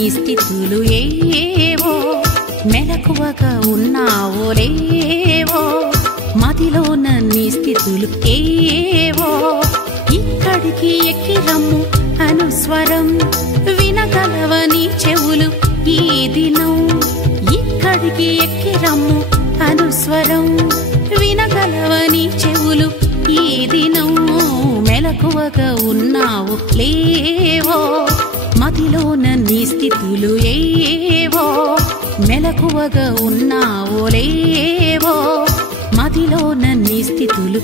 నీ స్థితులు ఏవో మెలకువగా ఉన్నావో లేవో మదిలోన నీ స్థితులు ఏవో ఇక్కడికి ఎక్కి రమ్ము అనుస్వరం వినగలవని చెవులు ఈ దినం ఇక్కడికి ఎక్కి రమ్ము అనుస్వరం వినగలవని చెవులు ఈ దినం మెలకువగా ఉన్నావు లేవో మదిలోన నీ స్థితులు ఏవో మెలకువగా ఉన్నావో లేవో మదిలోన నీ స్థితులు